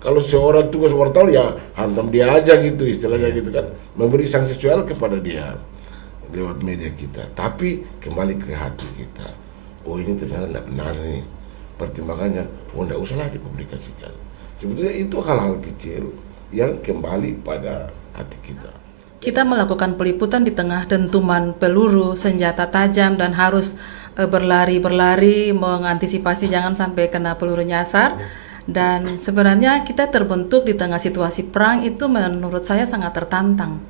Kalau seorang tugas wartawan ya hantam dia aja gitu istilahnya gitu kan, memberi sanksi sosial kepada dia lewat media kita. Tapi kembali ke hati kita, oh ini ternyata tidak benar nih, pertimbangannya, oh tidak usahlah dipublikasikan. Sebetulnya itu hal-hal kecil yang kembali pada hati kita. Kita melakukan peliputan di tengah dentuman peluru, senjata tajam, dan harus berlari-berlari mengantisipasi jangan sampai kena peluru nyasar. Dan sebenarnya kita terbentuk di tengah situasi perang itu menurut saya sangat tertantang.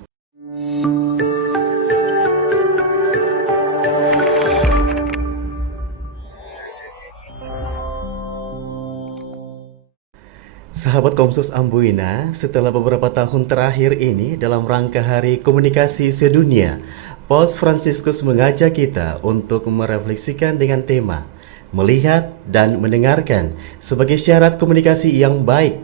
Sahabat Komsos Amboina, setelah beberapa tahun terakhir ini dalam rangka Hari Komunikasi Sedunia, Paus Fransiskus mengajak kita untuk merefleksikan dengan tema melihat dan mendengarkan sebagai syarat komunikasi yang baik.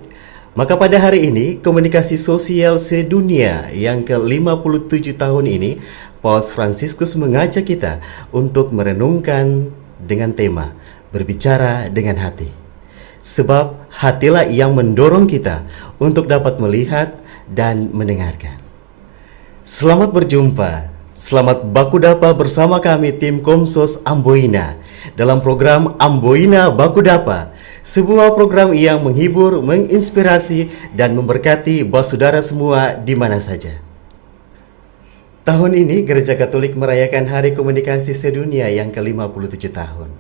Maka pada hari ini, Komunikasi Sosial Sedunia yang ke-57 tahun ini, Paus Fransiskus mengajak kita untuk merenungkan dengan tema berbicara dengan hati. Sebab hatilah yang mendorong kita untuk dapat melihat dan mendengarkan. Selamat berjumpa, selamat baku dapa bersama kami tim Komsos Amboina dalam program Amboina Baku Dapa, sebuah program yang menghibur, menginspirasi, dan memberkati saudara semua di mana saja. Tahun ini Gereja Katolik merayakan Hari Komunikasi Sedunia yang ke-57 tahun.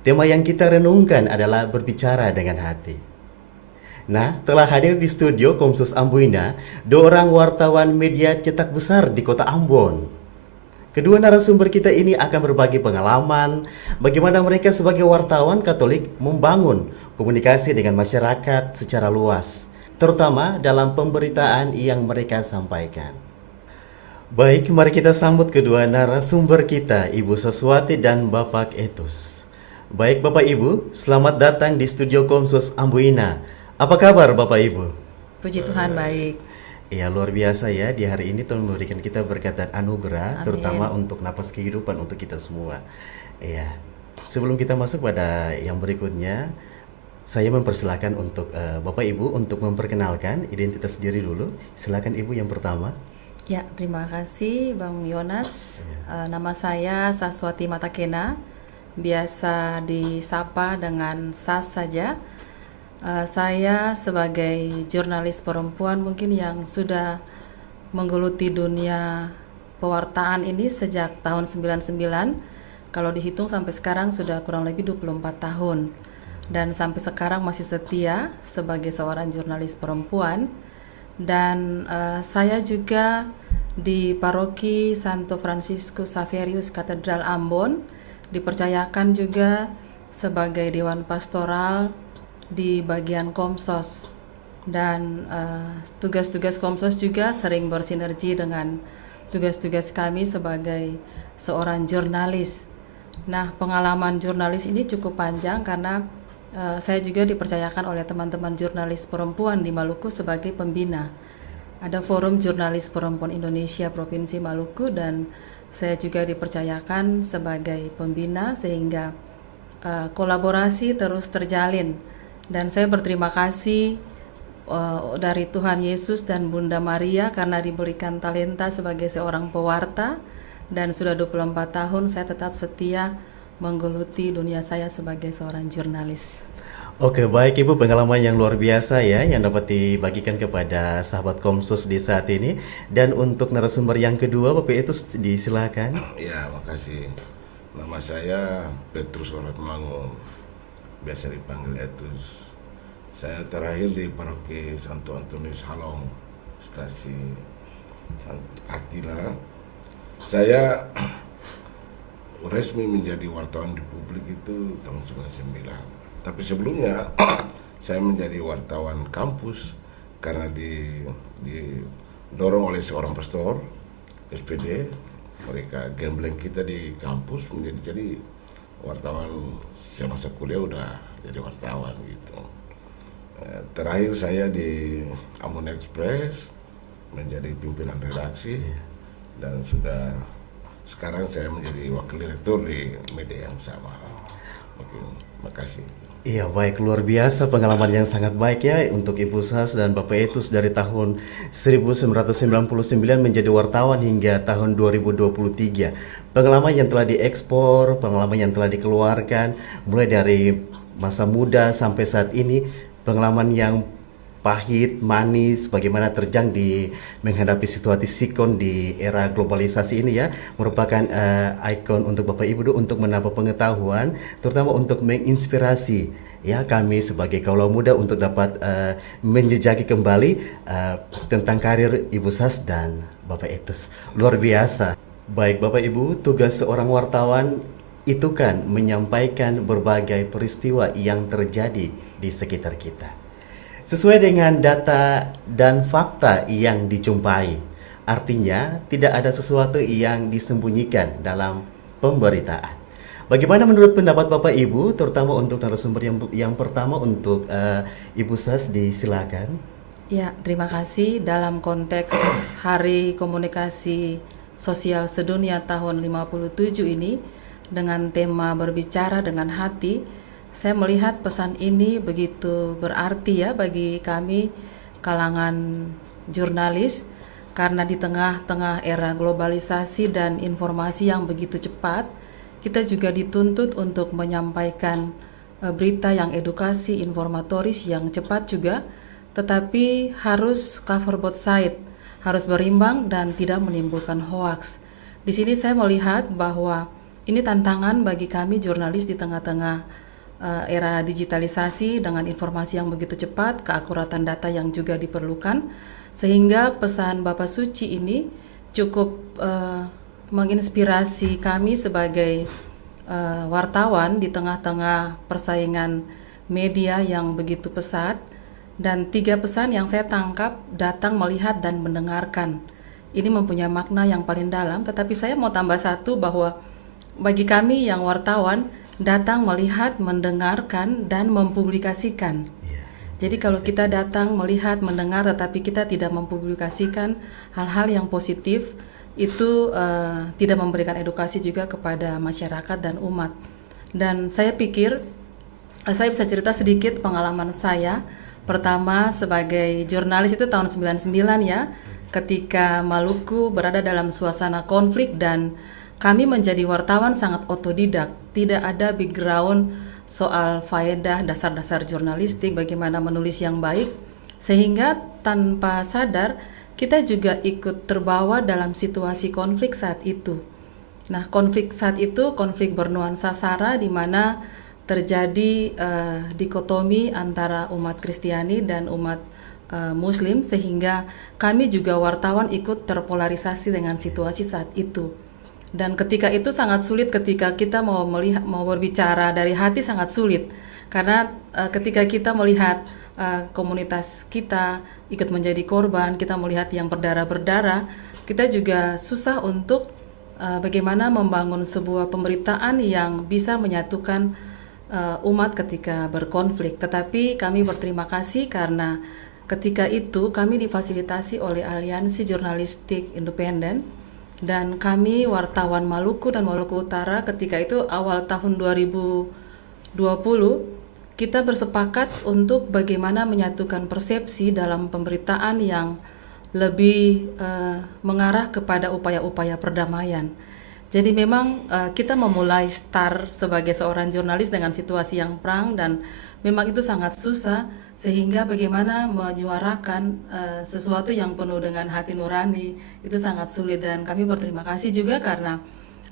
Tema yang kita renungkan adalah berbicara dengan hati. Nah, telah hadir di studio Komsos Amboina 2 orang wartawan media cetak besar di kota Ambon. Kedua narasumber kita ini akan berbagi pengalaman bagaimana mereka sebagai wartawan Katolik membangun komunikasi dengan masyarakat secara luas, terutama dalam pemberitaan yang mereka sampaikan. Baik, mari kita sambut kedua narasumber kita, Ibu Saswati dan Bapak Etus. Baik Bapak Ibu, selamat datang di studio Komsos Amboina. Apa kabar Bapak Ibu? Puji Tuhan baik. Ya, luar biasa ya, di hari ini Tuhan memberikan kita berkatan anugerah. Amin. Terutama untuk napas kehidupan untuk kita semua. Ya, sebelum kita masuk pada yang berikutnya, saya mempersilahkan untuk Bapak Ibu untuk memperkenalkan identitas diri dulu. Silakan Ibu yang pertama. Ya, terima kasih Bang Yonas. Nama saya Saswati Matakena, biasa disapa dengan Sas saja. Saya sebagai jurnalis perempuan mungkin yang sudah menggeluti dunia pewartaan ini sejak tahun 99. Kalau dihitung sampai sekarang sudah kurang lebih 24 tahun. Dan sampai sekarang masih setia sebagai seorang jurnalis perempuan. Dan saya juga di Paroki Santo Fransiskus Xaverius Katedral Ambon dipercayakan juga sebagai Dewan Pastoral di bagian Komsos, dan tugas-tugas Komsos juga sering bersinergi dengan tugas-tugas kami sebagai seorang jurnalis. Nah, pengalaman jurnalis ini cukup panjang karena saya juga dipercayakan oleh teman-teman jurnalis perempuan di Maluku sebagai pembina. Ada Forum Jurnalis Perempuan Indonesia Provinsi Maluku dan saya juga dipercayakan sebagai pembina sehingga kolaborasi terus terjalin. Dan saya berterima kasih dari Tuhan Yesus dan Bunda Maria karena diberikan talenta sebagai seorang pewarta, dan sudah 24 tahun saya tetap setia menggeluti dunia saya sebagai seorang jurnalis. Oke, baik Ibu, pengalaman yang luar biasa ya yang dapat dibagikan kepada sahabat Komsos di saat ini. Dan untuk narasumber yang kedua, Bapak itu disilakan. Ya, makasih. Nama saya Petrus Oratmangun, biasa dipanggil Etus. Saya terakhir di Paroki Santo Antonius Halong, Stasi Atila. Saya resmi menjadi wartawan di publik itu tahun 99. Tapi sebelumnya saya menjadi wartawan kampus karena didorong oleh seorang pastor SPD. Mereka gambling kita di kampus jadi wartawan. Semasa kuliah udah jadi wartawan gitu. Terakhir saya di Ambon Express menjadi pimpinan redaksi, dan sekarang saya menjadi wakil direktur di media yang sama. Oke, makasih. Iya baik, luar biasa pengalaman yang sangat baik ya untuk Ibu Sas dan Bapak Etus dari tahun 1999 menjadi wartawan hingga tahun 2023. Pengalaman yang telah diekspor, pengalaman yang telah dikeluarkan mulai dari masa muda sampai saat ini, pengalaman yang pahit, manis, bagaimana terjang di menghadapi situasi sikon di era globalisasi ini ya, merupakan ikon untuk Bapak Ibu untuk menambah pengetahuan, terutama untuk menginspirasi ya kami sebagai kaula muda untuk dapat menjejaki kembali tentang karir Ibu Sas dan Bapak Etus. Luar biasa. Baik Bapak Ibu, tugas seorang wartawan itu kan menyampaikan berbagai peristiwa yang terjadi di sekitar kita sesuai dengan data dan fakta yang dijumpai. Artinya, tidak ada sesuatu yang disembunyikan dalam pemberitaan. Bagaimana menurut pendapat Bapak Ibu, terutama untuk narasumber yang pertama untuk Ibu Sas, disilakan. Ya, terima kasih. Dalam konteks Hari Komunikasi Sosial Sedunia tahun 57 ini, dengan tema berbicara dengan hati, saya melihat pesan ini begitu berarti ya bagi kami kalangan jurnalis, karena di tengah-tengah era globalisasi dan informasi yang begitu cepat, kita juga dituntut untuk menyampaikan berita yang edukasi, informatoris, yang cepat juga, tetapi harus cover both side, harus berimbang dan tidak menimbulkan hoaks. Di sini saya melihat bahwa ini tantangan bagi kami jurnalis di tengah-tengah era digitalisasi dengan informasi yang begitu cepat, keakuratan data yang juga diperlukan, sehingga pesan Bapak Suci ini cukup menginspirasi kami sebagai wartawan di tengah-tengah persaingan media yang begitu pesat. Dan 3 pesan yang saya tangkap: datang, melihat, dan mendengarkan. Ini mempunyai makna yang paling dalam, tetapi saya mau tambah satu, bahwa bagi kami yang wartawan, datang, melihat, mendengarkan, dan mempublikasikan. Jadi kalau kita datang, melihat, mendengar, tetapi kita tidak mempublikasikan hal-hal yang positif, itu tidak memberikan edukasi juga kepada masyarakat dan umat. Dan saya pikir, saya bisa cerita sedikit pengalaman saya. Pertama, sebagai jurnalis itu tahun 99 ya, ketika Maluku berada dalam suasana konflik dan kami menjadi wartawan sangat otodidak, tidak ada background soal faedah, dasar-dasar jurnalistik, bagaimana menulis yang baik, sehingga tanpa sadar kita juga ikut terbawa dalam situasi konflik saat itu. Nah, konflik saat itu konflik bernuansa SARA, di mana terjadi dikotomi antara umat Kristiani dan umat Muslim, sehingga kami juga wartawan ikut terpolarisasi dengan situasi saat itu. Dan ketika itu sangat sulit, ketika kita mau berbicara dari hati sangat sulit, karena ketika kita melihat komunitas kita ikut menjadi korban, kita melihat yang berdarah-berdarah, kita juga susah untuk bagaimana membangun sebuah pemberitaan yang bisa menyatukan umat ketika berkonflik. Tetapi kami berterima kasih karena ketika itu kami difasilitasi oleh Aliansi Jurnalistik Independen, dan kami wartawan Maluku dan Maluku Utara ketika itu awal tahun 2020 kita bersepakat untuk bagaimana menyatukan persepsi dalam pemberitaan yang lebih mengarah kepada upaya-upaya perdamaian. Jadi memang kita memulai start sebagai seorang jurnalis dengan situasi yang perang, dan memang itu sangat susah, sehingga bagaimana menyuarakan sesuatu yang penuh dengan hati nurani itu sangat sulit. Dan kami berterima kasih juga karena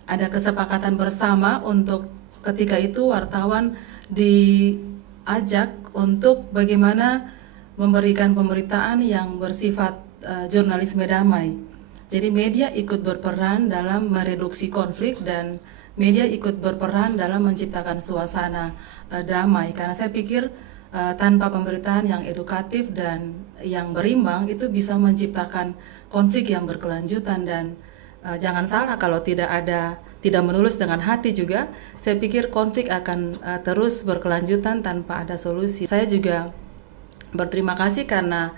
ada kesepakatan bersama untuk ketika itu wartawan diajak untuk bagaimana memberikan pemberitaan yang bersifat jurnalisme damai. Jadi media ikut berperan dalam mereduksi konflik, dan media ikut berperan dalam menciptakan suasana damai. Karena saya pikir tanpa pemberitaan yang edukatif dan yang berimbang itu bisa menciptakan konflik yang berkelanjutan. Dan jangan salah, kalau tidak menulis dengan hati juga, saya pikir konflik akan terus berkelanjutan tanpa ada solusi. Saya juga berterima kasih karena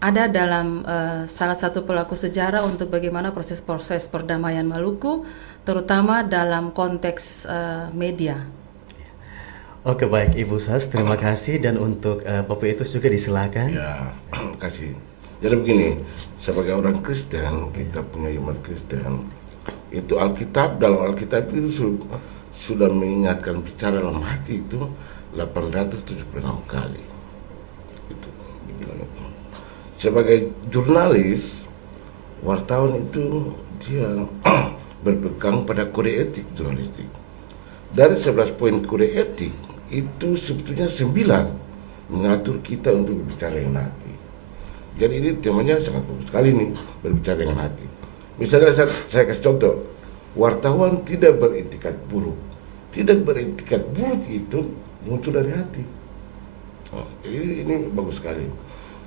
ada dalam salah satu pelaku sejarah untuk bagaimana proses-proses perdamaian Maluku, terutama dalam konteks media. Oke baik Ibu Sas, terima kasih dan untuk Bapak itu juga disilakan. Ya, kasih. Jadi begini, sebagai orang Kristen, kita punya iman Kristen, itu Alkitab, dalam Alkitab itu sudah mengingatkan bicara dalam hati itu 876 kali. Itu dibilang itu. Sebagai jurnalis, wartawan itu dia berpegang pada kode etik jurnalistik. Dari 11 poin kode etik itu sebetulnya 9 mengatur kita untuk berbicara dengan hati. Jadi ini temanya sangat bagus sekali nih, berbicara dengan hati. Misalnya saya kasih contoh, wartawan tidak beretikat buruk. Tidak beretikat buruk itu muncul dari hati. Ini bagus sekali.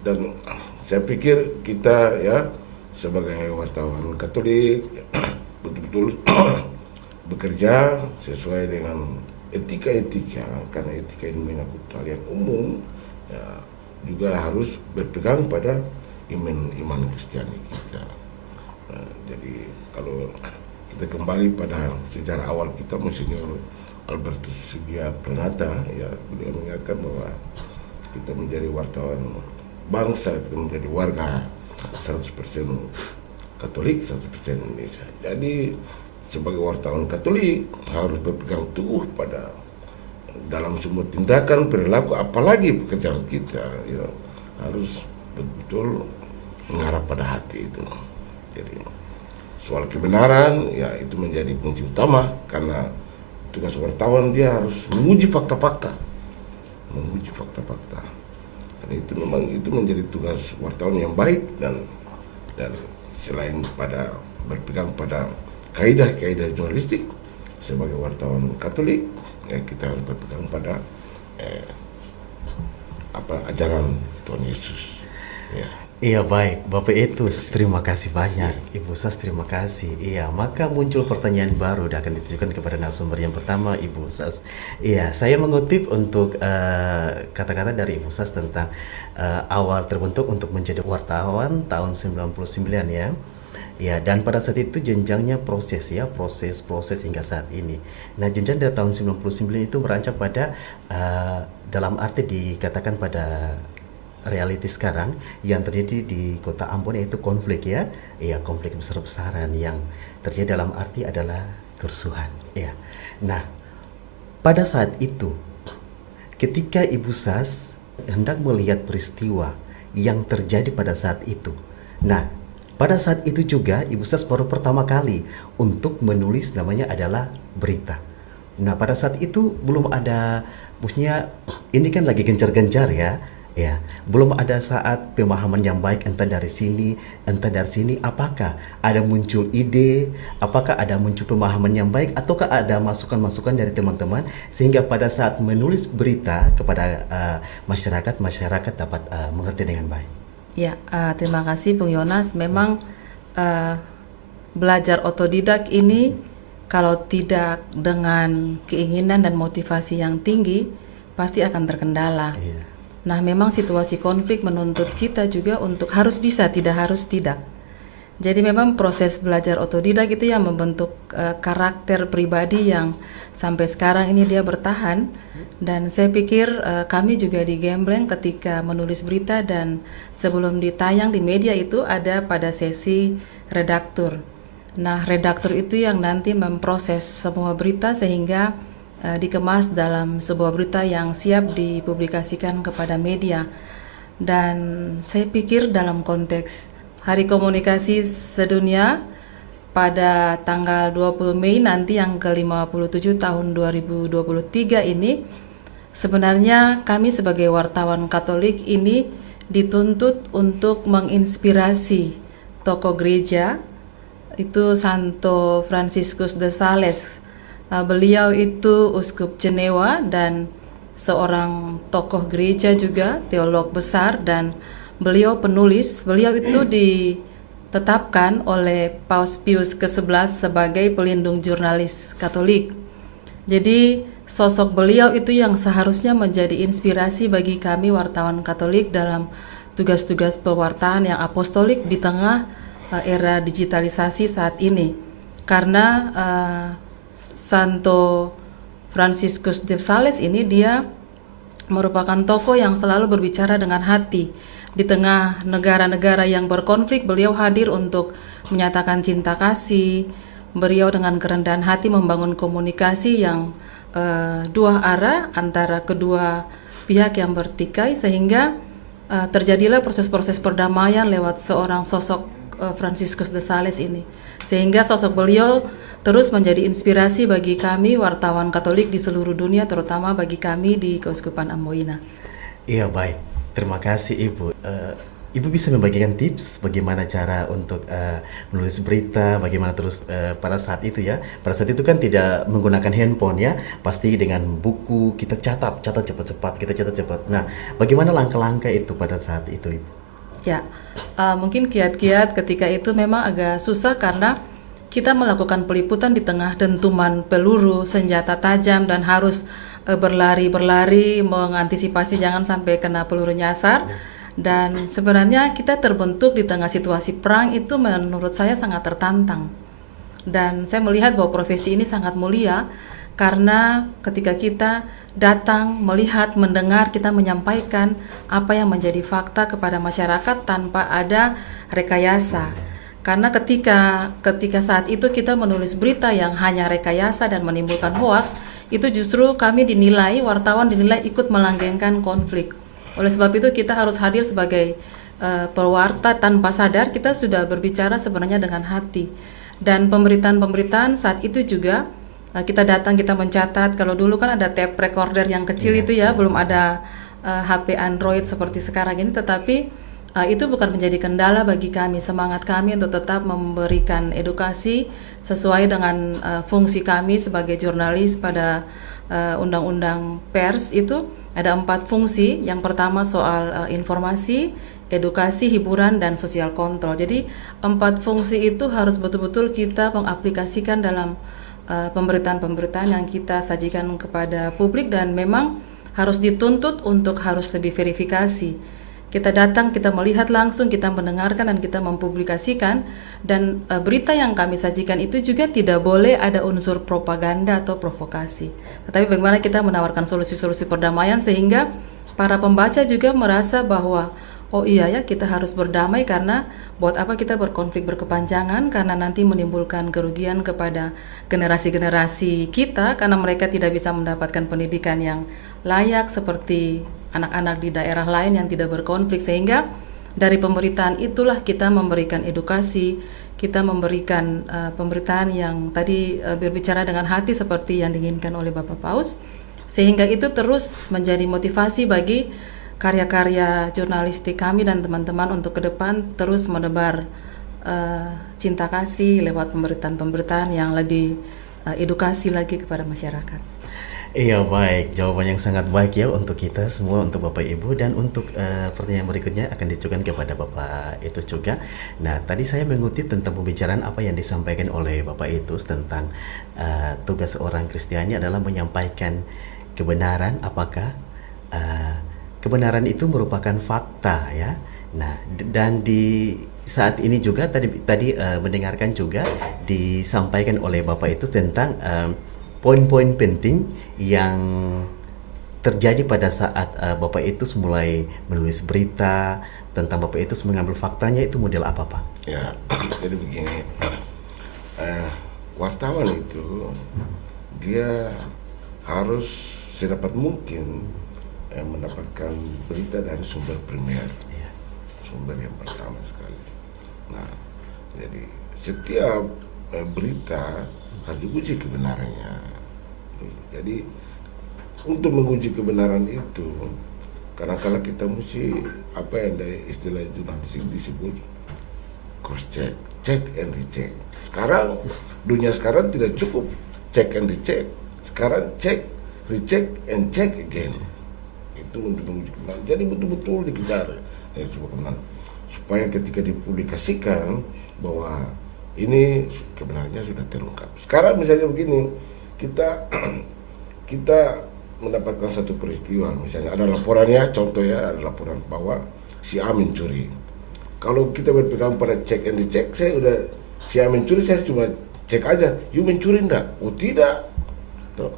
Dan saya pikir kita ya sebagai wartawan Katolik betul-betul bekerja sesuai dengan etika-etika, karena etika ini menyangkut hal yang umum, ya, juga harus berpegang pada iman Kristiani kita. Jadi kalau kita kembali pada sejarah awal kita, Monsignor Albertus Sugia Pranata, ya, beliau mengingatkan bahwa kita menjadi wartawan bangsa, kita menjadi warga 100% Katolik, 100% Indonesia. Jadi sebagai wartawan Katolik harus berpegang teguh pada dalam semua tindakan, perilaku, apalagi pekerjaan kita, ya, harus betul-betul mengarah pada hati itu. Jadi soal kebenaran, ya, itu menjadi kunci utama, karena tugas wartawan dia harus menguji fakta-fakta, dan itu memang itu menjadi tugas wartawan yang baik, dan selain pada berpegang pada kaidah-kaidah jurnalistik sebagai wartawan Katolik, ya, kita harus berpegang pada ajaran Tuhan Yesus. Ya. Iya baik, Bapak Etus, terima kasih banyak. Ibu Sas, terima kasih. Iya, maka muncul pertanyaan baru dan akan ditujukan kepada narasumber yang pertama, Ibu Sas. Iya, saya mengutip untuk kata-kata dari Ibu Sas tentang awal terbentuk untuk menjadi wartawan tahun 99 ya. Ya, dan pada saat itu jenjangnya proses hingga saat ini. Nah, jenjang dari tahun 99 itu merancang pada dalam arti dikatakan pada realiti sekarang yang terjadi di kota Ambon, yaitu konflik ya. Ya, konflik besar-besaran yang terjadi dalam arti adalah kerusuhan ya. Nah, pada saat itu ketika Ibu Sas hendak melihat peristiwa yang terjadi pada saat itu. Nah, pada saat itu juga Ibu Sas baru pertama kali untuk menulis, namanya adalah berita. Nah, pada saat itu belum ada, maksudnya ini kan lagi gencar-gencar ya. Ya, belum ada saat pemahaman yang baik entah dari sini, apakah ada muncul ide, apakah ada muncul pemahaman yang baik, ataukah ada masukan-masukan dari teman-teman sehingga pada saat menulis berita kepada masyarakat dapat mengerti dengan baik. Ya, terima kasih Bung Yonas. Memang belajar otodidak ini kalau tidak dengan keinginan dan motivasi yang tinggi pasti akan terkendala. Iya. Nah, memang situasi konflik menuntut kita juga untuk harus bisa, tidak harus tidak. Jadi memang proses belajar otodidak itu yang membentuk karakter pribadi yang sampai sekarang ini dia bertahan. Dan saya pikir kami juga di Gembleng ketika menulis berita dan sebelum ditayang di media itu ada pada sesi redaktur. Nah, redaktur itu yang nanti memproses semua berita sehingga dikemas dalam sebuah berita yang siap dipublikasikan kepada media. Dan saya pikir dalam konteks Hari Komunikasi Sedunia pada tanggal 20 Mei nanti yang ke-57 tahun 2023 ini, sebenarnya kami sebagai wartawan Katolik ini dituntut untuk menginspirasi tokoh gereja, itu Santo Franciscus de Sales. Beliau itu uskup Jenewa dan seorang tokoh gereja juga, teolog besar, dan beliau penulis. Beliau itu ditetapkan oleh Paus Pius ke-11 sebagai pelindung jurnalis Katolik. Jadi sosok beliau itu yang seharusnya menjadi inspirasi bagi kami wartawan Katolik dalam tugas-tugas pewartaan yang apostolik di tengah era digitalisasi saat ini. Karena Santo Franciscus de Sales ini dia merupakan tokoh yang selalu berbicara dengan hati. Di tengah negara-negara yang berkonflik, beliau hadir untuk menyatakan cinta kasih. Beliau dengan kerendahan hati membangun komunikasi yang dua arah antara kedua pihak yang bertikai, sehingga terjadilah proses-proses perdamaian lewat seorang sosok Franciscus de Sales ini. Sehingga sosok beliau terus menjadi inspirasi bagi kami wartawan Katolik di seluruh dunia, terutama bagi kami di Keuskupan Amboina. Iya, baik. Terima kasih Ibu. Ibu bisa membagikan tips bagaimana cara untuk menulis berita, bagaimana terus pada saat itu ya. Pada saat itu kan tidak menggunakan handphone ya, pasti dengan buku kita catat cepat-cepat, kita catat cepat. Nah, bagaimana langkah-langkah itu pada saat itu Ibu? Ya, mungkin kiat-kiat ketika itu memang agak susah karena kita melakukan peliputan di tengah dentuman peluru, senjata tajam, dan harus berlari mengantisipasi jangan sampai kena peluru nyasar. Dan sebenarnya kita terbentuk di tengah situasi perang itu menurut saya sangat tertantang. Dan saya melihat bahwa profesi ini sangat mulia karena ketika kita datang, melihat, mendengar, kita menyampaikan apa yang menjadi fakta kepada masyarakat tanpa ada rekayasa. Karena ketika saat itu kita menulis berita yang hanya rekayasa dan menimbulkan hoaks, itu justru kami dinilai, wartawan dinilai ikut melanggengkan konflik. Oleh sebab itu kita harus hadir sebagai pewarta tanpa sadar kita sudah berbicara sebenarnya dengan hati. Dan pemberitaan-pemberitaan saat itu juga kita datang, kita mencatat. Kalau dulu kan ada tape recorder yang kecil itu ya, belum ada HP Android seperti sekarang ini, tetapi itu bukan menjadi kendala bagi kami. Semangat kami untuk tetap memberikan edukasi sesuai dengan fungsi kami sebagai jurnalis pada Undang-Undang Pers itu ada 4 fungsi. Yang pertama soal informasi, edukasi, hiburan, dan sosial kontrol. Jadi 4 fungsi itu harus betul-betul kita mengaplikasikan dalam pemberitaan-pemberitaan yang kita sajikan kepada publik, dan memang harus dituntut untuk harus lebih verifikasi. Kita datang, kita melihat langsung, kita mendengarkan, dan kita mempublikasikan. Dan berita yang kami sajikan itu juga tidak boleh ada unsur propaganda atau provokasi. Tetapi bagaimana kita menawarkan solusi-solusi perdamaian sehingga para pembaca juga merasa bahwa oh iya ya, kita harus berdamai, karena buat apa kita berkonflik berkepanjangan, karena nanti menimbulkan kerugian kepada generasi-generasi kita, karena mereka tidak bisa mendapatkan pendidikan yang layak seperti anak-anak di daerah lain yang tidak berkonflik. Sehingga dari pemberitaan itulah kita memberikan edukasi, kita memberikan pemberitaan yang tadi berbicara dengan hati seperti yang diinginkan oleh Bapak Paus, sehingga itu terus menjadi motivasi bagi karya-karya jurnalistik kami dan teman-teman untuk ke depan terus menebar cinta kasih lewat pemberitaan-pemberitaan yang lebih edukasi lagi kepada masyarakat. Iya, baik, jawaban yang sangat baik ya untuk kita semua, untuk Bapak Ibu. Dan untuk pertanyaan berikutnya akan ditujukan kepada Bapak Itus juga. Nah, tadi saya mengutip tentang pembicaraan apa yang disampaikan oleh Bapak Itus tentang tugas seorang Kristiani adalah menyampaikan kebenaran, apakah kebenaran itu merupakan fakta ya. Nah, dan di saat ini juga tadi mendengarkan juga disampaikan oleh Bapak itu tentang poin-poin penting yang terjadi pada saat Bapak itu mulai menulis berita tentang Bapak itu mengambil faktanya. Itu model apa, Pak? Ya, jadi begini, wartawan itu dia harus sedapat mungkin mendapatkan berita dari sumber primer, sumber yang pertama sekali. Nah, jadi setiap berita harus diuji kebenarannya. Jadi untuk menguji kebenaran itu, kadang-kadang kita mesti apa yang dari istilah jurnalistik disebut cross check, check and recheck. Sekarang dunia sekarang tidak cukup check and recheck, sekarang check, recheck and check again. Itu untuk menguji kebenaran. Jadi betul-betul dikejar kebenaran supaya ketika dipublikasikan bahwa ini kebenarannya sudah terungkap. Sekarang misalnya begini, kita mendapatkan satu peristiwa, misalnya ada laporannya, contohnya ada laporan bahwa si A mencuri. Kalau kita berpegang pada check and recheck, saya udah si A mencuri, saya cuma cek aja, you mencuri enggak? Oh tidak. Tuh.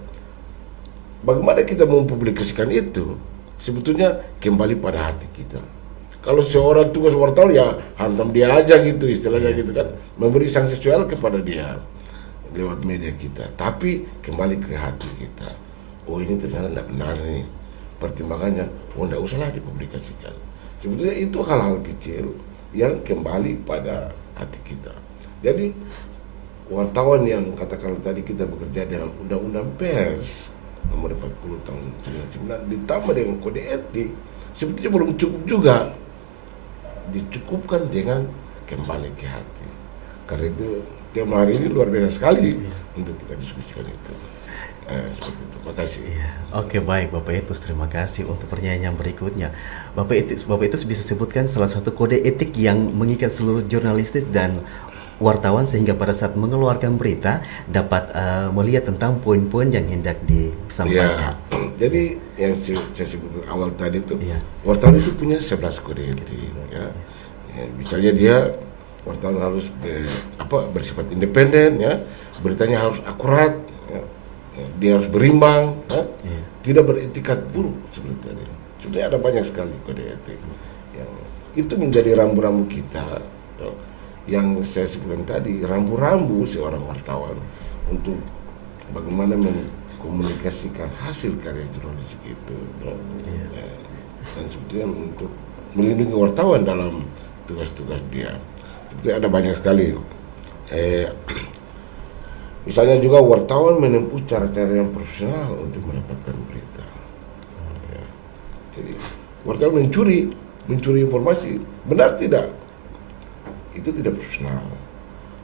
bagaimana kita mempublikasikan itu sebetulnya kembali pada hati kita. Kalau seorang tugas wartawan ya hantam dia aja gitu istilahnya gitu kan, memberi sanksi sosial kepada dia lewat media kita. Tapi kembali ke hati kita. Oh ini ternyata tidak benar nih. Pertimbangannya, oh tidak usahlah dipublikasikan. Sebetulnya itu hal-hal kecil yang kembali pada hati kita. Jadi wartawan yang katakan tadi kita bekerja dengan undang-undang pers nomor 40 tahun 1999 ditambah dengan kode etik, sebetulnya belum cukup juga. Dicukupkan dengan kembali ke hati. Karena itu tema hari ini luar biasa sekali untuk kita diskusikan itu. Seperti itu. Makasih. Iya. Oke, baik Bapak Etus, terima kasih untuk pertanyaan yang berikutnya. Bapak Etus bisa sebutkan salah satu kode etik yang mengikat seluruh jurnalistik dan wartawan sehingga pada saat mengeluarkan berita dapat melihat tentang poin-poin yang hendak disampaikan. Ya, jadi yang saya sebut awal tadi itu, Iya. wartawan itu punya 11 kode etik. Ya. Ya, misalnya dia wartawan harus bersifat independen, ya, beritanya harus akurat, ya. Ya, dia harus berimbang, ya. Iya. Tidak beretikat buruk seperti tadi. Sudah ada banyak sekali kode etik yang itu menjadi rambu-rambu kita. Ya. Yang saya sebutkan tadi, rambu-rambu seorang wartawan untuk bagaimana mengkomunikasikan hasil karya jurnalistik itu, dan sebetulnya untuk melindungi wartawan dalam tugas-tugas dia. Sebetulnya ada banyak sekali. Misalnya juga wartawan menempuh cara-cara yang profesional untuk mendapatkan berita. Jadi wartawan mencuri informasi, benar tidak? Itu tidak profesional.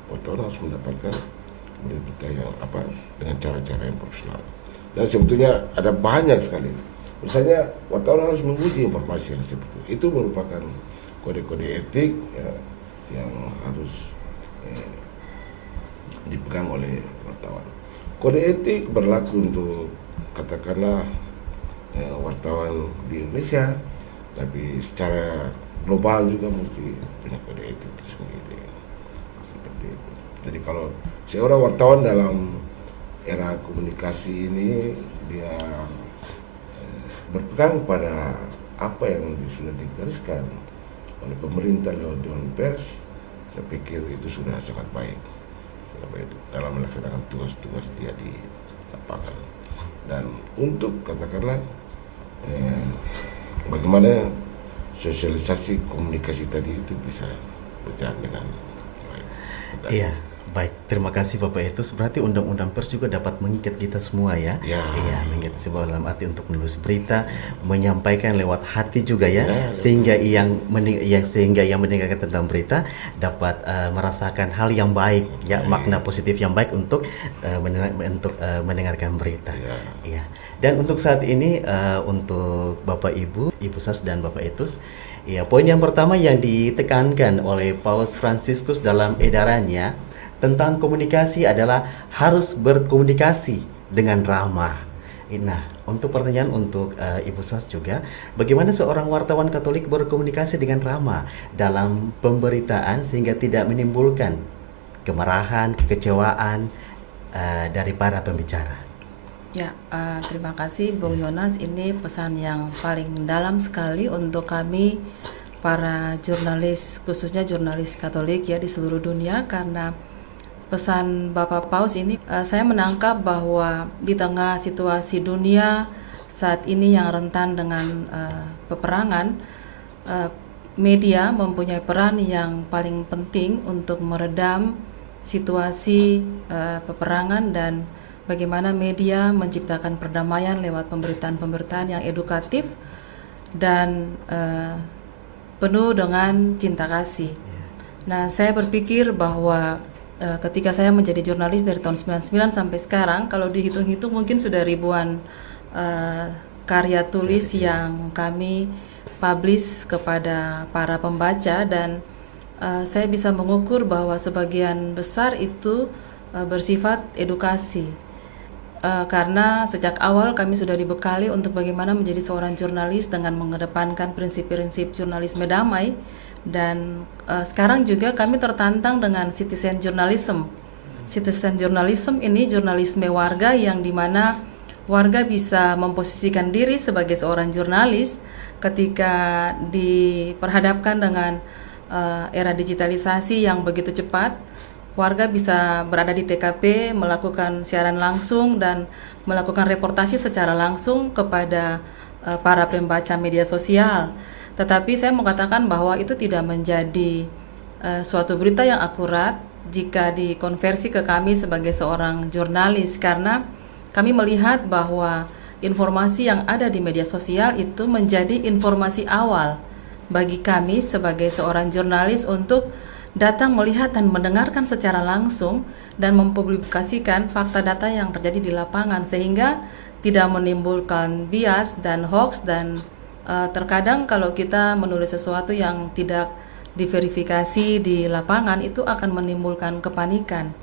Wartawan harus mendapatkan berita yang dengan cara-cara yang profesional. Dan sebetulnya ada banyak sekali. Misalnya wartawan harus menguji informasi yang seperti itu. Itu merupakan kode-kode etik, ya, yang harus dipegang oleh wartawan. Kode etik berlaku untuk katakanlah wartawan di Indonesia, tapi secara global juga mesti punya kode etik itu sendiri. Seperti itu. Jadi kalau seorang wartawan dalam era komunikasi ini dia berpegang pada apa yang sudah digariskan oleh pemerintah lewat Dewan Pers, saya pikir itu sudah sangat baik dalam melaksanakan tugas-tugas dia di lapangan. Dan untuk katakanlah bagaimana sosialisasi komunikasi tadi itu bisa berjalan dengan baik. Iya, baik. Terima kasih Bapak Etus. Berarti undang-undang pers juga dapat mengikat kita semua ya. Ya. Iya, mengikat semua dalam arti untuk menulis berita, menyampaikan lewat hati juga ya, Ya, sehingga yang mendengarkan tentang berita dapat merasakan hal yang baik ya, makna positif yang baik untuk mendengarkan berita. Ya. Iya. Dan untuk saat ini untuk Bapak Ibu Sas dan Bapak Etus, ya, poin yang pertama yang ditekankan oleh Paus Fransiskus dalam edarannya tentang komunikasi adalah harus berkomunikasi dengan ramah. Nah, untuk pertanyaan untuk Ibu Sas juga, bagaimana seorang wartawan Katolik berkomunikasi dengan ramah dalam pemberitaan sehingga tidak menimbulkan kemarahan, kekecewaan dari para pembicara? Ya, terima kasih Bung Yonas. Ini pesan yang paling dalam sekali untuk kami para jurnalis, khususnya jurnalis Katolik ya di seluruh dunia, karena pesan Bapak Paus ini saya menangkap bahwa di tengah situasi dunia saat ini yang rentan dengan peperangan, media mempunyai peran yang paling penting untuk meredam situasi peperangan dan bagaimana media menciptakan perdamaian lewat pemberitaan-pemberitaan yang edukatif dan penuh dengan cinta kasih. Nah, saya berpikir bahwa ketika saya menjadi jurnalis dari tahun 99 sampai sekarang, kalau dihitung-hitung mungkin sudah ribuan karya tulis yang kami publish kepada para pembaca, dan saya bisa mengukur bahwa sebagian besar itu bersifat edukasi. Karena sejak awal kami sudah dibekali untuk bagaimana menjadi seorang jurnalis dengan mengedepankan prinsip-prinsip jurnalisme damai, dan sekarang juga kami tertantang dengan citizen journalism. Citizen journalism ini jurnalisme warga yang dimana warga bisa memposisikan diri sebagai seorang jurnalis ketika diperhadapkan dengan era digitalisasi yang begitu cepat. Warga bisa berada di TKP, melakukan siaran langsung dan melakukan reportasi secara langsung kepada para pembaca media sosial. Tetapi saya mau katakan bahwa itu tidak menjadi suatu berita yang akurat jika dikonversi ke kami sebagai seorang jurnalis, karena kami melihat bahwa informasi yang ada di media sosial itu menjadi informasi awal bagi kami sebagai seorang jurnalis untuk datang melihat dan mendengarkan secara langsung dan mempublikasikan fakta data yang terjadi di lapangan, sehingga tidak menimbulkan bias dan hoax. Dan terkadang kalau kita menulis sesuatu yang tidak diverifikasi di lapangan, itu akan menimbulkan kepanikan.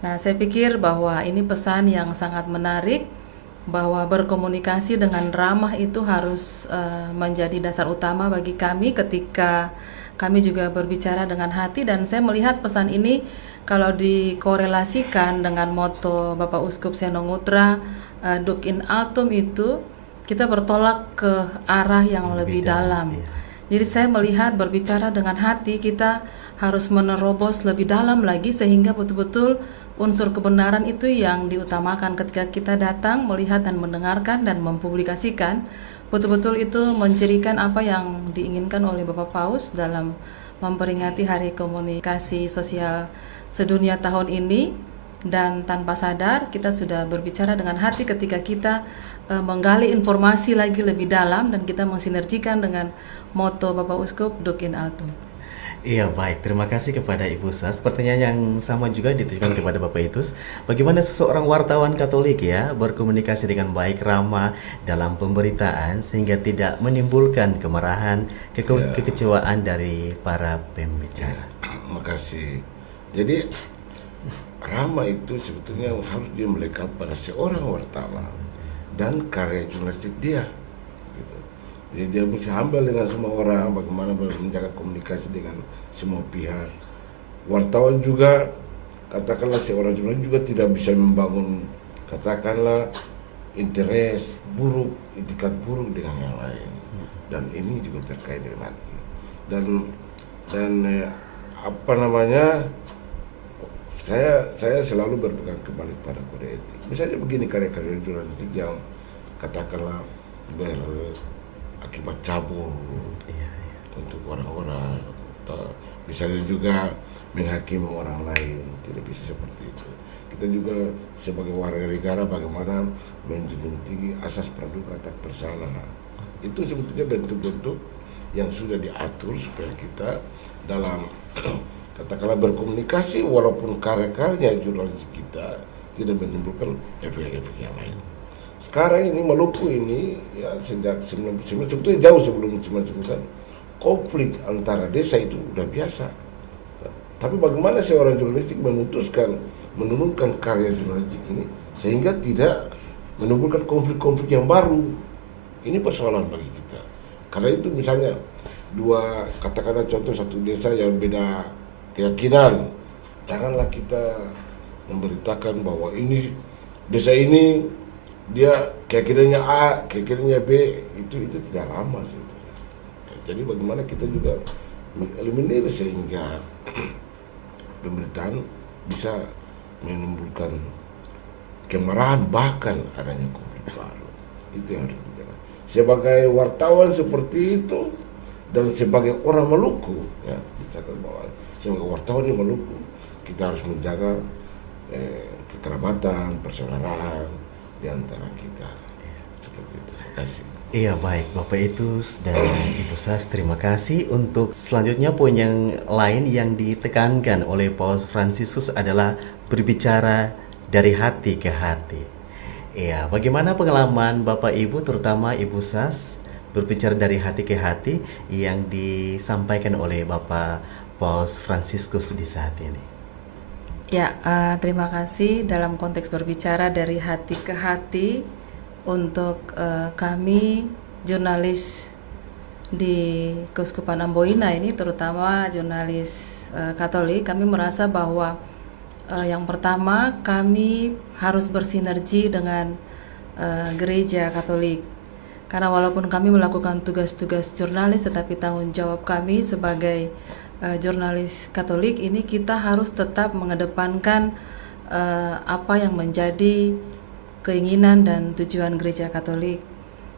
Nah, saya pikir bahwa ini pesan yang sangat menarik, bahwa berkomunikasi dengan ramah itu harus menjadi dasar utama bagi kami ketika kami juga berbicara dengan hati. Dan saya melihat pesan ini kalau dikorelasikan dengan moto Bapak Uskup Senongutra, Duc in Altum, itu kita bertolak ke arah yang lebih dalam. Jadi saya melihat berbicara dengan hati, kita harus menerobos lebih dalam lagi sehingga betul-betul unsur kebenaran itu yang diutamakan ketika kita datang melihat dan mendengarkan dan mempublikasikan. Betul-betul itu mencirikan apa yang diinginkan oleh Bapak Paus dalam memperingati Hari Komunikasi Sosial Sedunia tahun ini. Dan tanpa sadar kita sudah berbicara dengan hati ketika kita menggali informasi lagi lebih dalam dan kita mensinergikan dengan moto Bapak Uskup Duc in Altum. Iya, baik, terima kasih kepada Ibu Sas. Pertanyaan yang sama juga ditujukan kepada Bapak Itus. Bagaimana seseorang wartawan Katolik ya berkomunikasi dengan baik, ramah dalam pemberitaan sehingga tidak menimbulkan kemarahan, kekecewaan dari para pembicara? Makasih. Jadi ramah itu sebetulnya harus dia melekat pada seorang wartawan dan karya jurnalistik dia. Gitu. Jadi dia mesti humble dengan semua orang, bagaimana menjaga komunikasi dengan semua pihak. Wartawan juga, katakanlah seorang jurnalis juga tidak bisa membangun, katakanlah interes buruk, itikat buruk dengan yang lain. Dan ini juga terkait dengan hati. Dan apa namanya? Saya selalu berpegang kembali pada kode etik. Misalnya begini, karya-karya jurnalistik yang katakanlah berakibat cabul untuk orang-orang, atau misalnya juga menghakimi orang lain, tidak bisa seperti itu. Kita juga sebagai warga negara bagaimana menjunjung tinggi asas praduga tak bersalah. Itu sebetulnya bentuk-bentuk yang sudah diatur supaya kita dalam katakanlah berkomunikasi walaupun karya-karya jurnalis kita tidak menimbulkan efek-efek yang lain. Sekarang ini Maluku ini ya sejak 1999, sebetulnya jauh sebelum 1999, konflik antara desa itu udah biasa. Tapi bagaimana seorang jurnalistik memutuskan menurunkan karya jurnalistik ini sehingga tidak menimbulkan konflik-konflik yang baru. Ini persoalan bagi kita. Karena itu misalnya katakanlah contoh satu desa yang beda keyakinan, janganlah kita memberitakan bahwa ini desa ini dia keyakinannya A, keyakinannya B, itu tidak ramah sih. Jadi bagaimana kita juga mengeliminir sehingga pemberitaan bisa menimbulkan kemarahan bahkan adanya konflik baru. Itu yang harus dijaga. Sebagai wartawan seperti itu dan sebagai orang Maluku, ya dicatat bahwa sebagai wartawan di Maluku kita harus menjaga kekerabatan, persaudaraan di antara kita. Seperti itu. Terima kasih. Iya, baik Bapak Itus dan Ibu Sas, terima kasih. Untuk selanjutnya poin yang lain yang ditekankan oleh Paus Fransiskus adalah berbicara dari hati ke hati. Iya, bagaimana pengalaman Bapak Ibu, terutama Ibu Sas, berbicara dari hati ke hati yang disampaikan oleh Bapak Paus Fransiskus di saat ini? Ya, terima kasih. Dalam konteks berbicara dari hati ke hati, untuk kami jurnalis di Keuskupan Amboina ini, terutama jurnalis Katolik, kami merasa bahwa yang pertama kami harus bersinergi dengan gereja Katolik. Karena walaupun kami melakukan tugas-tugas jurnalis, tetapi tanggung jawab kami sebagai jurnalis Katolik ini kita harus tetap mengedepankan apa yang menjadi keinginan dan tujuan gereja Katolik.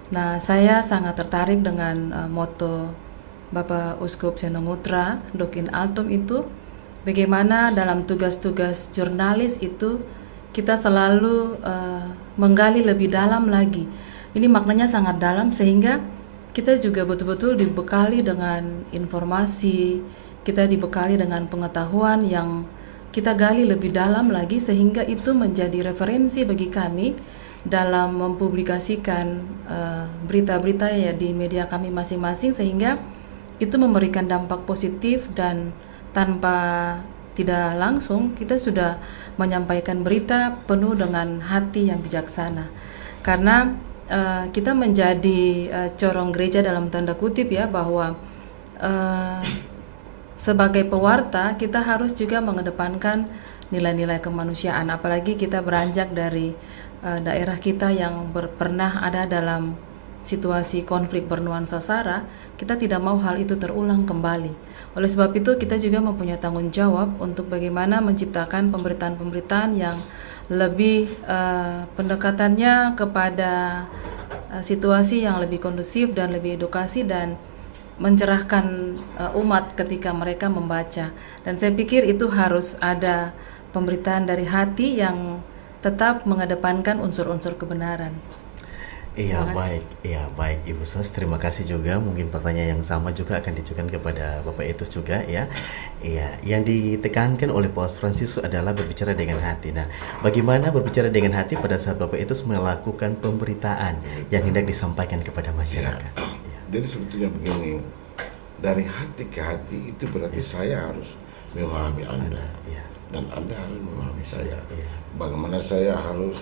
Nah, saya sangat tertarik dengan moto Bapak Uskup Senongutra, Doc in Altum itu, bagaimana dalam tugas-tugas jurnalis itu kita selalu menggali lebih dalam lagi. Ini maknanya sangat dalam sehingga kita juga betul-betul dibekali dengan informasi, kita dibekali dengan pengetahuan yang kita gali lebih dalam lagi sehingga itu menjadi referensi bagi kami dalam mempublikasikan berita-berita ya di media kami masing-masing, sehingga itu memberikan dampak positif dan tanpa tidak langsung kita sudah menyampaikan berita penuh dengan hati yang bijaksana. Karena kita menjadi corong gereja dalam tanda kutip ya, bahwa sebagai pewarta kita harus juga mengedepankan nilai-nilai kemanusiaan, apalagi kita beranjak dari daerah kita yang pernah ada dalam situasi konflik bernuansa SARA. Kita tidak mau hal itu terulang kembali. Oleh sebab itu kita juga mempunyai tanggung jawab untuk bagaimana menciptakan pemberitaan-pemberitaan yang lebih pendekatannya kepada situasi yang lebih kondusif dan lebih edukasi dan mencerahkan umat ketika mereka membaca. Dan saya pikir itu harus ada pemberitaan dari hati yang tetap mengedepankan unsur-unsur kebenaran. Iya baik Ibu Sas, terima kasih juga. Mungkin pertanyaan yang sama juga akan ditujukan kepada Bapak Etus juga ya. Iya, yang ditekankan oleh Paus Fransiskus adalah berbicara dengan hati. Nah, bagaimana berbicara dengan hati pada saat Bapak Etus melakukan pemberitaan yang hendak disampaikan kepada masyarakat? Ya. Jadi sebetulnya begini, dari hati ke hati itu berarti saya harus memahami Anda dan Anda harus memahami saya. Bagaimana saya harus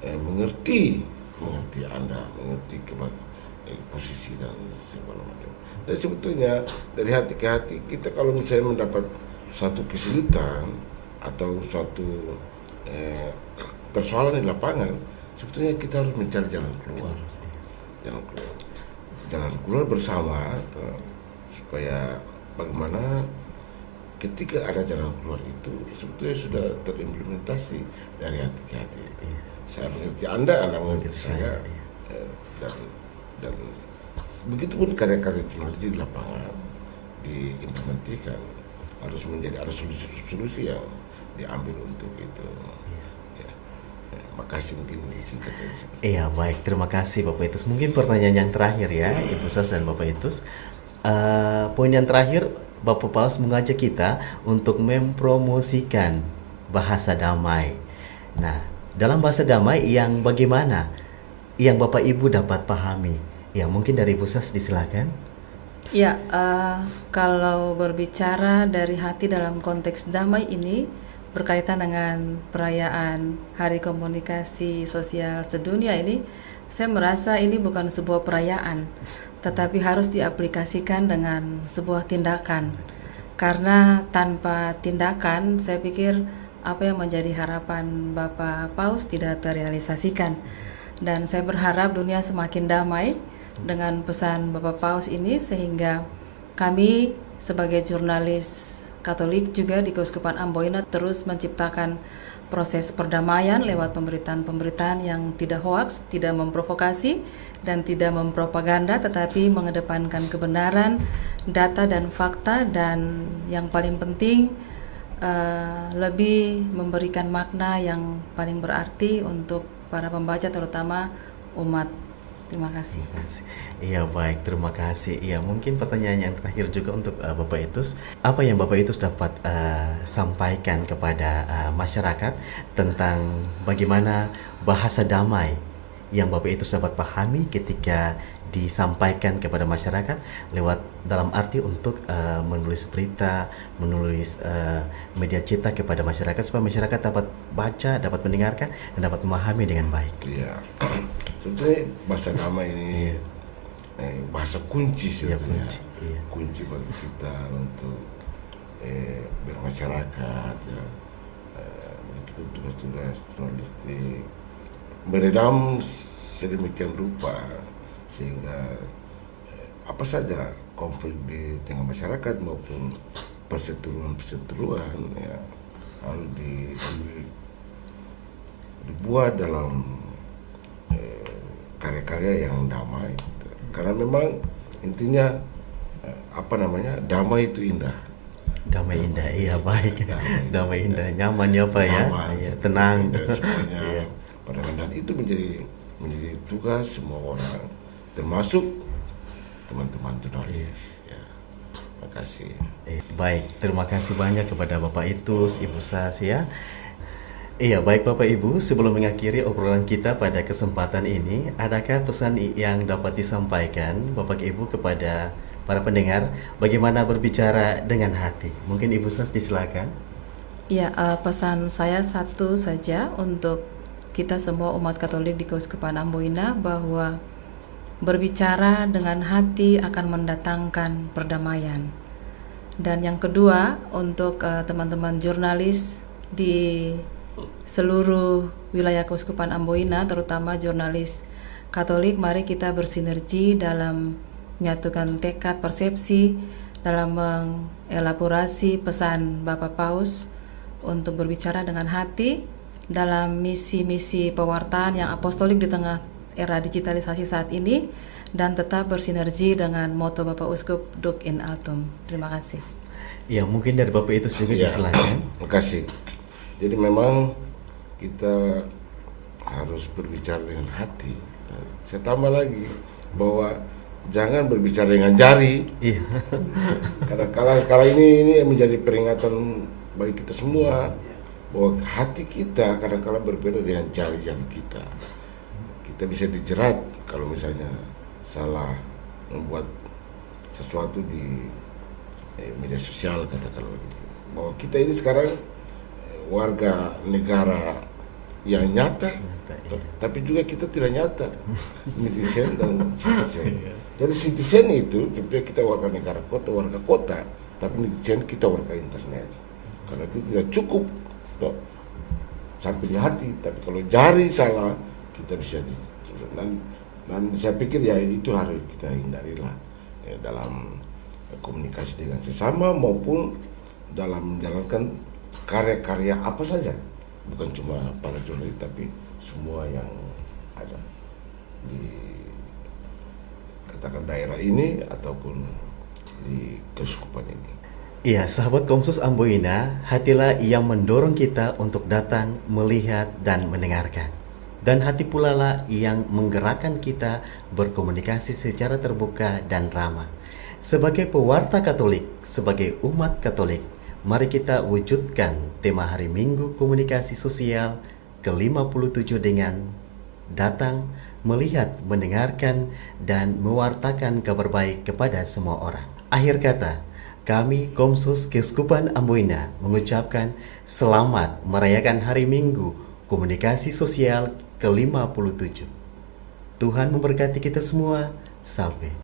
mengerti Anda, mengerti posisi dan segala macam. Dan sebetulnya dari hati ke hati kita kalau misalnya mendapat suatu kesulitan atau suatu persoalan di lapangan, sebetulnya kita harus mencari jalan keluar bersama, supaya bagaimana ketika ada jalan keluar itu sebetulnya sudah terimplementasi dari hati ke hati itu. Saya mengerti Anda mengerti saya, dan begitu pun karya-karya jurnalistik di lapangan diimplementasikan harus ada solusi-solusi yang diambil untuk itu. Makasih, mungkin singkat saja. Iya baik, terima kasih Bapak Etus. Mungkin pertanyaan yang terakhir ya Ibu Sas dan Bapak Etus. Poin yang terakhir, Bapak Paus mengajak kita untuk mempromosikan bahasa damai. Nah, dalam bahasa damai yang bagaimana yang Bapak Ibu dapat pahami? Ya, mungkin dari Ibu Sas disilakan. Ya, kalau berbicara dari hati dalam konteks damai ini berkaitan dengan perayaan Hari Komunikasi Sosial Sedunia ini, saya merasa ini bukan sebuah perayaan, tetapi harus diaplikasikan dengan sebuah tindakan. Karena tanpa tindakan, saya pikir apa yang menjadi harapan Bapak Paus tidak terrealisasikan. Dan saya berharap dunia semakin damai dengan pesan Bapak Paus ini, sehingga kami sebagai jurnalis Katolik juga di Keuskupan Amboina terus menciptakan proses perdamaian lewat pemberitaan-pemberitaan yang tidak hoaks, tidak memprovokasi, dan tidak mempropaganda, tetapi mengedepankan kebenaran, data dan fakta, dan yang paling penting lebih memberikan makna yang paling berarti untuk para pembaca, terutama umat. Terima kasih. Iya baik, terima kasih. Iya, mungkin pertanyaan yang terakhir juga untuk Bapak Etus. Apa yang Bapak Etus dapat sampaikan kepada masyarakat tentang bagaimana bahasa damai yang Bapak Etus dapat pahami ketika disampaikan kepada masyarakat lewat dalam arti untuk menulis berita, menulis media cetak kepada masyarakat supaya masyarakat dapat baca, dapat mendengarkan, dan dapat memahami dengan baik. Iya, sebetulnya bahasa damai ini bahasa kunci sebetulnya. Kunci bagi kita untuk bermasyarakat, ya, tugas-tugas jurnalistik meredam sedemikian rupa sehingga apa saja konflik di tengah masyarakat maupun perseteruan ya harus dibuat dalam karya-karya yang damai, karena memang intinya damai itu indah. Damai indah, iya baik. Damai indah, nyaman ya Pak ya, Nyaman, iya, tenang. semuanya. Iya. Dan itu menjadi tugas semua orang, termasuk teman-teman jurnalis. Ya, terima kasih. Baik, terima kasih banyak kepada Bapak Itus, Ibu Sas ya. Iya, baik Bapak Ibu, sebelum mengakhiri obrolan kita pada kesempatan ini, adakah pesan yang dapat disampaikan Bapak Ibu kepada para pendengar bagaimana berbicara dengan hati? Mungkin Ibu Sas disilakan. Ya, pesan saya satu saja untuk kita semua umat Katolik di Keuskupan Amboina, bahwa berbicara dengan hati akan mendatangkan perdamaian. Dan yang kedua, untuk teman-teman jurnalis di seluruh wilayah Keuskupan Amboina, terutama jurnalis Katolik, mari kita bersinergi dalam menyatukan tekad persepsi dalam mengelaborasi pesan Bapak Paus untuk berbicara dengan hati dalam misi-misi pewartaan yang apostolik di tengah era digitalisasi saat ini, dan tetap bersinergi dengan moto Bapak Uskup Duc in Altum. Terima kasih. Ya, mungkin dari Bapak Itus juga disilakan. Terima kasih. Jadi memang kita harus berbicara dengan hati. Saya tambah lagi bahwa jangan berbicara dengan jari. Iya. Kadang-kadang sekarang ini menjadi peringatan bagi kita semua bahwa hati kita kadang-kadang berbeda dengan jari-jari kita. Kita bisa dijerat kalau misalnya salah membuat sesuatu di media sosial, katakanlah begitu. Bahwa kita ini sekarang warga negara yang nyata, tapi juga kita tidak nyata, netizen dan citizen. Jadi citizen itu sebetulnya kita warga negara kota, tapi netizen kita warga internet. Karena itu tidak cukup sampai di hati, tapi kalau jari salah kita bisa dan saya pikir ya itu harus kita hindarilah ya, dalam komunikasi dengan sesama maupun dalam menjalankan karya-karya apa saja, bukan cuma para jurnalis tapi semua yang ada di katakan daerah ini ataupun di keuskupan ini. Iya, sahabat Komsus Amboina, hatilah yang mendorong kita untuk datang, melihat, dan mendengarkan. Dan hati pula lah yang menggerakkan kita berkomunikasi secara terbuka dan ramah. Sebagai pewarta Katolik, sebagai umat Katolik, mari kita wujudkan tema Hari Minggu Komunikasi Sosial ke-57 dengan datang, melihat, mendengarkan, dan mewartakan kabar baik kepada semua orang. Akhir kata, kami Komsus Keuskupan Amboina mengucapkan selamat merayakan Hari Minggu Komunikasi Sosial ke-57. Tuhan memberkati kita semua. Salve.